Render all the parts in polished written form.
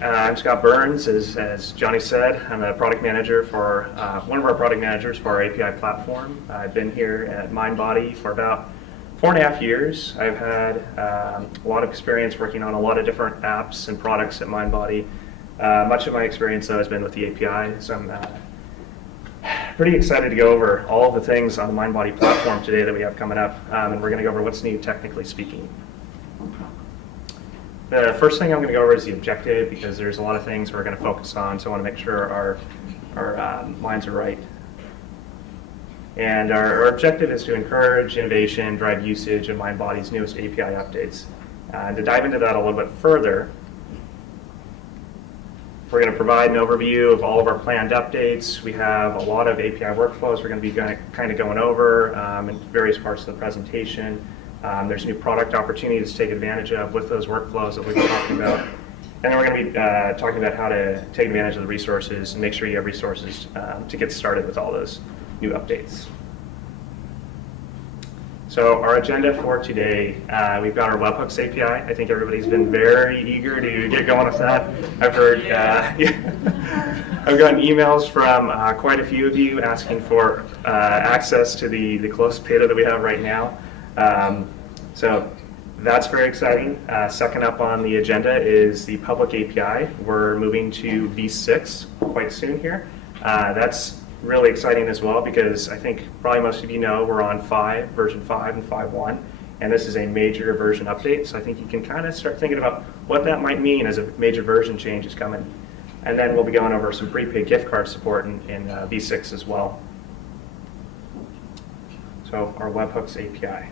I'm Scott Burns, as Johnny said. I'm a product manager for one of our product managers for our API platform. I've been here at MindBody for about 4.5 years. I've had a lot of experience working on a lot of different apps and products at MindBody. Much of my experience, though, has been with the API, so I'm pretty excited to go over all of the things on the MindBody platform today that we have coming up, and we're going to go over what's new technically speaking. The first thing I'm going to go over is the objective, because there's a lot of things we're going to focus on, so I want to make sure our minds are right. And our objective is to encourage innovation, drive usage of MindBody's newest API updates. To dive into that a little bit further, we're going to provide an overview of all of our planned updates. We have a lot of API workflows we're going to be kind of going over in various parts of the presentation. There's new product opportunities to take advantage of with those workflows that we've been talking about. And then we're going to be talking about how to take advantage of the resources and make sure you have resources to get started with all those new updates. So our agenda for today, we've got our Webhooks API. I think everybody's been very eager to get going with that. I've heard, I've gotten emails from quite a few of you asking for access to the closed beta that we have right now. So that's very exciting. Second up on the agenda is the public API. We're moving to V6 quite soon here. That's really exciting as well, because I think probably most of you know we're on version 5 and 5.1, and this is a major version update, so I think you can kind of start thinking about what that might mean as a major version change is coming. And then we'll be going over some prepaid gift card support in V6 as well. So our Webhooks API.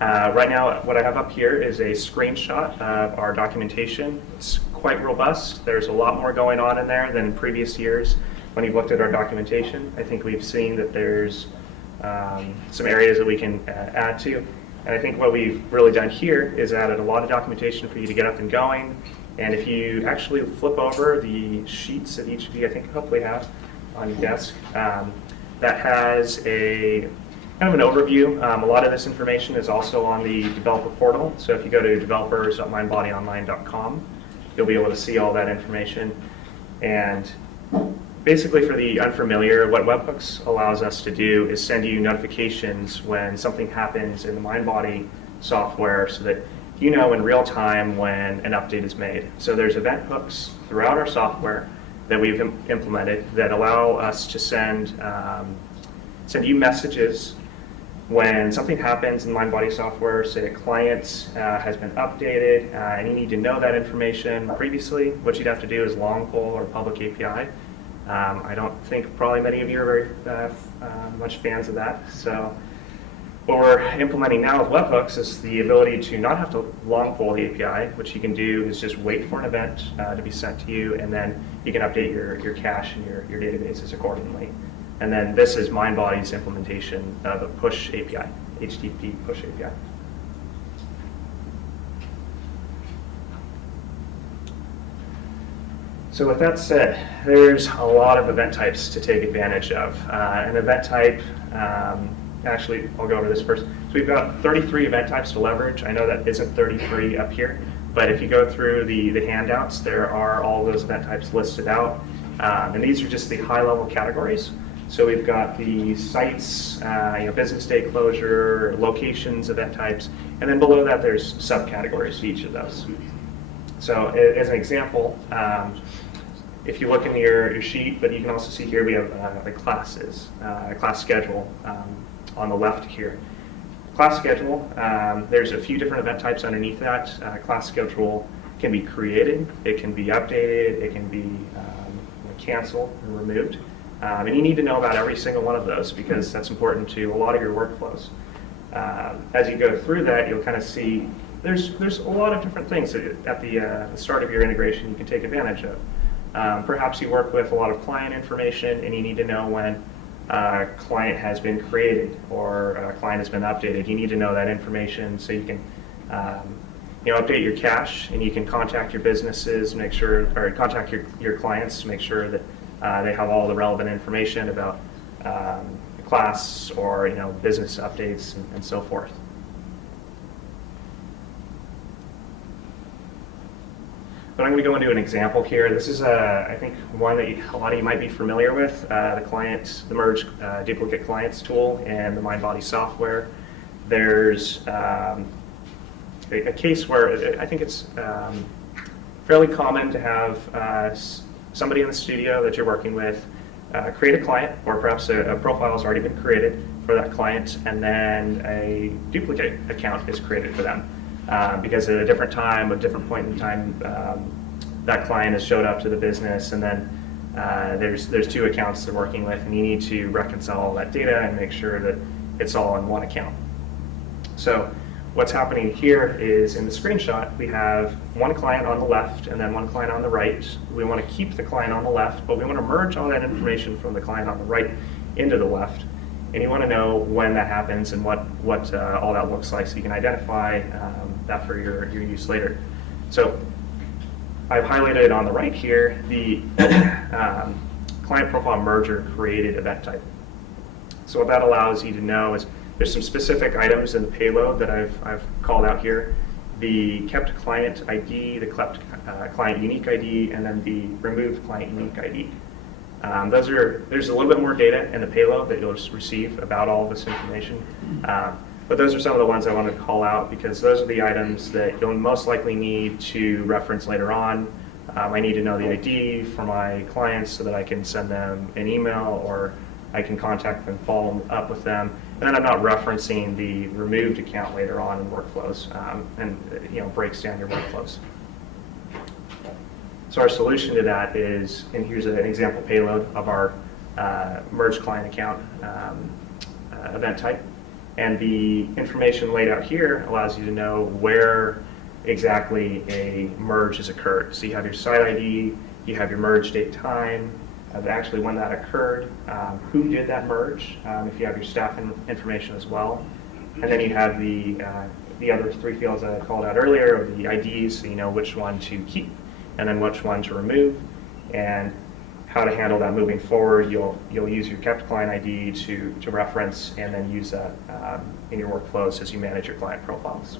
Right now, what I have up here is a screenshot of our documentation. It's quite robust. There's a lot more going on in there than previous years. When you've looked at our documentation, I think we've seen that there's some areas that we can add to. And I think what we've really done here is added a lot of documentation for you to get up and going. And if you actually flip over the sheets that each of you, I think, hopefully have on your desk, that has a kind of an overview. A lot of this information is also on the developer portal. So if you go to developers.mindbodyonline.com, you'll be able to see all that information. And basically, for the unfamiliar, what Webhooks allows us to do is send you notifications when something happens in the MindBody software, so that you know in real time when an update is made. So there's event hooks throughout our software that we've implemented that allow us to send you messages when something happens in MindBody software. Say a client has been updated and you need to know that information previously. What you'd have to do is long pull or public API. I don't think probably many of you are very much fans of that. So what we're implementing now with Webhooks is the ability to not have to long pull the API. What you can do is just wait for an event to be sent to you, and then you can update your cache and your databases accordingly. And then this is MindBody's implementation of a push API, HTTP push API. So with that said, there's a lot of event types to take advantage of. An event type, actually, I'll go over this first. So we've got 33 event types to leverage. I know that isn't 33 up here, but if you go through the handouts, there are all those event types listed out. And these are just the high-level categories. So we've got the sites, business day closure, locations, event types, and then below that there's subcategories to each of those. So as an example, if you look in your sheet, but you can also see here we have the classes, class schedule on the left here. Class schedule, there's a few different event types underneath that. Class schedule can be created, it can be updated, it can be canceled and removed. And you need to know about every single one of those, because that's important to a lot of your workflows. As you go through that, you'll kind of see there's a lot of different things that at the start of your integration you can take advantage of. Perhaps you work with a lot of client information and you need to know when a client has been created or a client has been updated. You need to know that information so you can update your cache, and you can contact your businesses, make sure, or contact your clients to make sure that they have all the relevant information about class or business updates and so forth. But I'm going to go into an example here. This is, I think, one that a lot of you might be familiar with, the merge duplicate clients tool and the MindBody software. There's a case where I think it's fairly common to have somebody in the studio that you're working with create a client, or perhaps a profile has already been created for that client, and then a duplicate account is created for them. Because at a different time, a different point in time, that client has showed up to the business, and then there's two accounts they're working with, and you need to reconcile all that data and make sure that it's all in one account. So what's happening here is in the screenshot, we have one client on the left and then one client on the right. We want to keep the client on the left, but we want to merge all that information from the client on the right into the left. And you want to know when that happens and what all that looks like, so you can identify that for your use later. So I've highlighted on the right here the client profile merger created event type. So what that allows you to know is there's some specific items in the payload that I've called out here. The kept client ID, the kept client unique ID, and then the removed client unique ID. There's a little bit more data in the payload that you'll receive about all of this information. But those are some of the ones I wanted to call out because those are the items that you'll most likely need to reference later on. I need to know the ID for my clients so that I can send them an email or I can contact them, follow up with them. And then I'm not referencing the removed account later on in workflows and breaks down your workflows. So our solution to that is, and here's an example payload of our merge client account event type. And the information laid out here allows you to know where exactly a merge has occurred. So you have your site ID, you have your merge date time, actually when that occurred, who did that merge, if you have your staff information as well. And then you have the other three fields that I called out earlier, of the IDs, so you know which one to keep and then which one to remove, and how to handle that moving forward. You'll use your kept client ID to reference and then use that in your workflows as you manage your client profiles.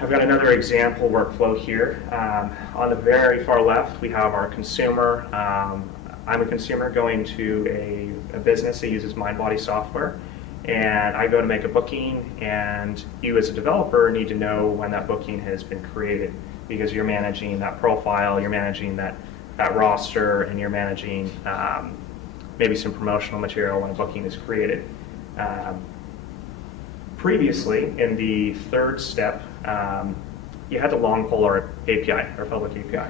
I've got another example workflow here. On the very far left, we have our consumer. I'm a consumer going to a business that uses MindBody software, and I go to make a booking, and you as a developer need to know when that booking has been created because you're managing that profile, you're managing that roster, and you're managing maybe some promotional material when a booking is created. Previously, in the third step, you had to long pull our API, our public API.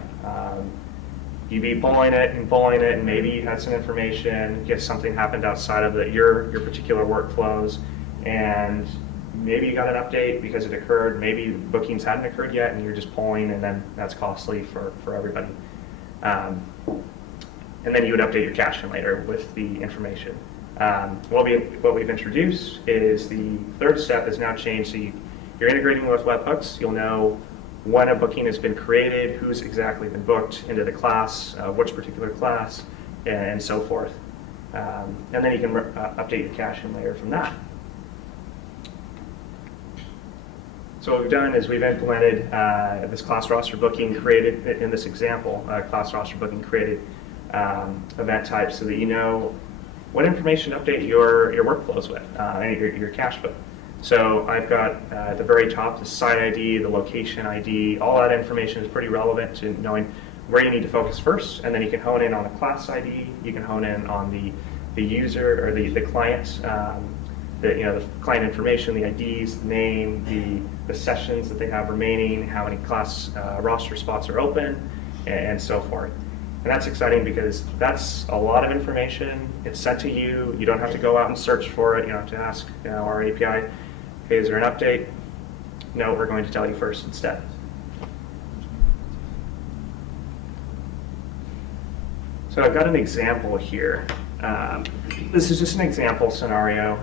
You'd be pulling it, and maybe you had some information, guess something happened outside of your particular workflows, and maybe you got an update because it occurred, maybe bookings hadn't occurred yet, and you're just pulling, and then that's costly for everybody. And then you would update your caching later with the information. What we've introduced is the third step is now changed, so you're integrating with Webhooks. You'll know when a booking has been created, who's exactly been booked into the class, which particular class, and so forth. And then you can update your caching layer from that. So what we've done is we've implemented this class roster booking created, in this example, class roster booking created event type so that you know what information to update your workflows with, and your cache book. So I've got at the very top the site ID, the location ID, all that information is pretty relevant to knowing where you need to focus first, and then you can hone in on the class ID, you can hone in on the user or the client, the client information, the IDs, the name, the sessions that they have remaining, how many class roster spots are open, and so forth. And that's exciting because that's a lot of information. It's sent to you. You don't have to go out and search for it. You don't have to ask our API, hey, is there an update? No, we're going to tell you first instead. So I've got an example here. This is just an example scenario,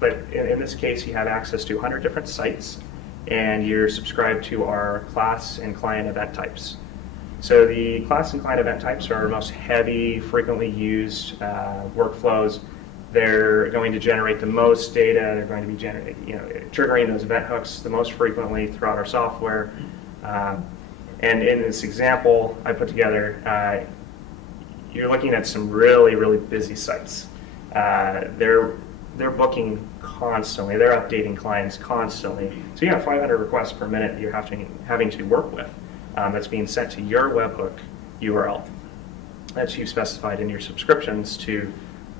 but in this case you have access to 100 different sites and you're subscribed to our class and client event types. So the class and client event types are our most heavy, frequently used workflows. They're going to generate the most data. They're going to be triggering those event hooks the most frequently throughout our software. And in this example I put together, you're looking at some really, really busy sites. They're booking constantly. They're updating clients constantly. So you have 500 requests per minute that you're having to work with. That's being sent to your webhook URL that you've specified in your subscriptions to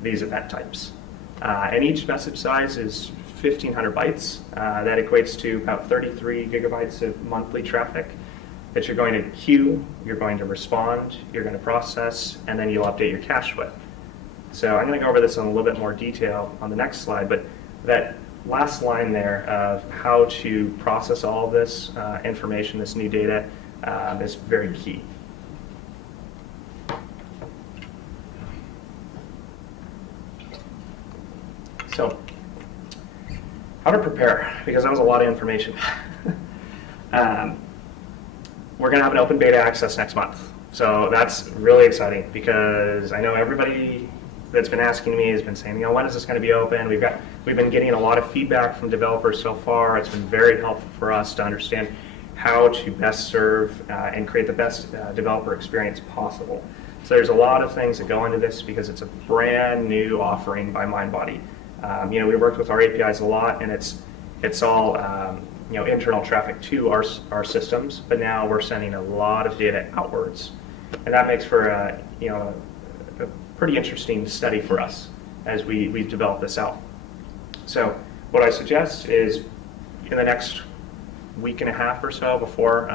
these event types. And each message size is 1,500 bytes. That equates to about 33 gigabytes of monthly traffic that you're going to queue, you're going to respond, you're going to process, and then you'll update your cache with. So I'm going to go over this in a little bit more detail on the next slide, but that last line there of how to process all of this information, this new data, is very key. So, how to prepare, because that was a lot of information. We're going to have an open beta access next month. So that's really exciting because I know everybody that's been asking me has been saying, when is this going to be open? We've been getting a lot of feedback from developers so far. It's been very helpful for us to understand how to best serve and create the best developer experience possible. So there's a lot of things that go into this because it's a brand new offering by MindBody. We worked with our APIs a lot, and it's all internal traffic to our systems, but now we're sending a lot of data outwards, and that makes for a pretty interesting study for us as we develop this out. So what I suggest is in the next week and a half or so before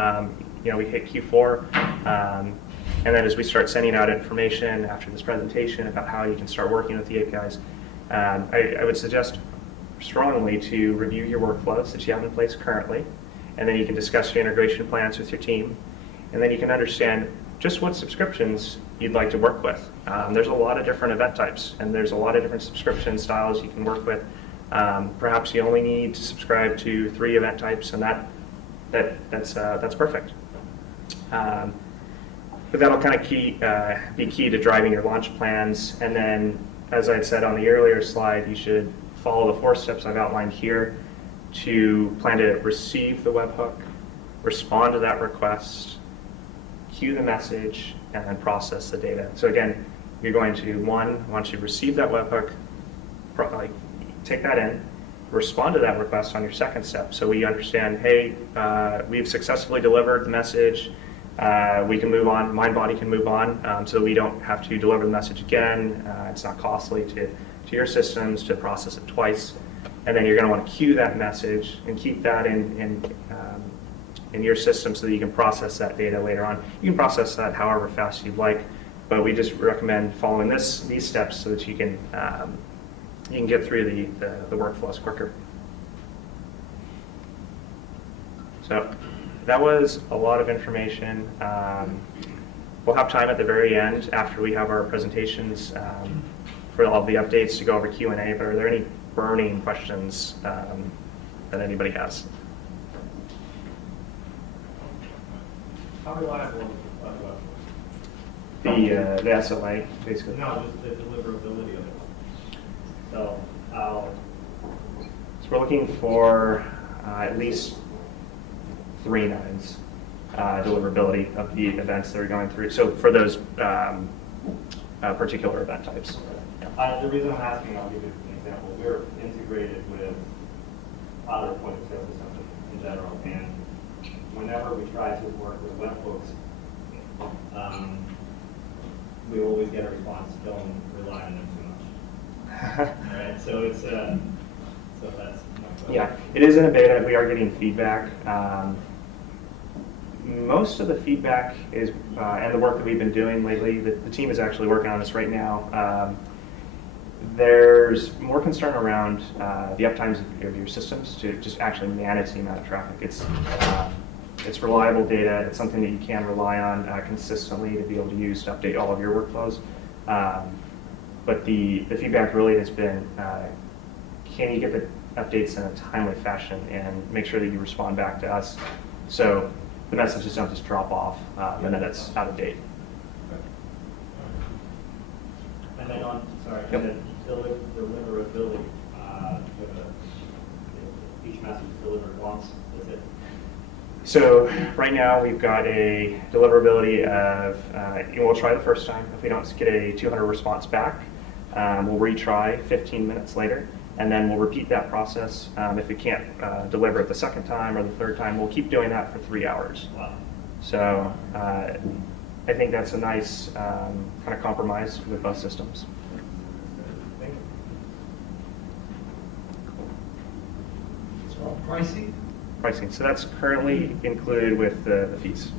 we hit Q4, and then as we start sending out information after this presentation about how you can start working with the APIs, I would suggest strongly to review your workflows that you have in place currently, and then you can discuss your integration plans with your team, and then you can understand just what subscriptions you'd like to work with. There's a lot of different event types, and there's a lot of different subscription styles you can work with. Perhaps you only need to subscribe to 3 event types, and that's perfect. But that'll kind of be key to driving your launch plans. And then, as I had said on the earlier slide, you should follow the 4 steps I've outlined here to plan to receive the webhook, respond to that request, queue the message, and then process the data. So again, you're going to, once you receive that webhook, take that in, respond to that request on your second step. So we understand, hey, we've successfully delivered the message, we can move on, MindBody can move on, so we don't have to deliver the message again. It's not costly to your systems to process it twice. And then you're going to want to queue that message and keep that in your system so that you can process that data later on. You can process that however fast you'd like, but we just recommend following these steps so that you can get through the workflows quicker. So that was a lot of information. We'll have time at the very end after we have our presentations for all the updates to go over Q&A, but are there any burning questions that anybody has? How reliable The SLA, basically. No, just the deliverability of it. So we're looking for at least 3 nines deliverability of the events that are going through. So for those particular event types. The reason I'm asking, I'll give you an example. We're integrated with other point of sale systems in general, and whenever we try to work with Webhooks, we always get a response, don't rely on them too much. Right? So it's so that's my question. Yeah, it is in a beta. We are getting feedback. Most of the feedback is, and the work that we've been doing lately, the team is actually working on this right now. There's more concern around the uptimes of your systems to just actually manage the amount of traffic. It's reliable data. It's something that you can rely on consistently to be able to use to update all of your workflows. But the feedback really has been, can you get the updates in a timely fashion and make sure that you respond back to us so the messages don't just drop off the minute it's out of date. And then Yep. the delivered once, that's it? So right now we've got a deliverability of, we'll try the first time. If we don't get a 200 response back, we'll retry 15 minutes later, and then we'll repeat that process. If we can't deliver it the second time or the third time, we'll keep doing that for 3 hours. Wow. So I think that's a nice kind of compromise with both systems. Thank you. So pricing? Pricing. So that's currently included with the fees.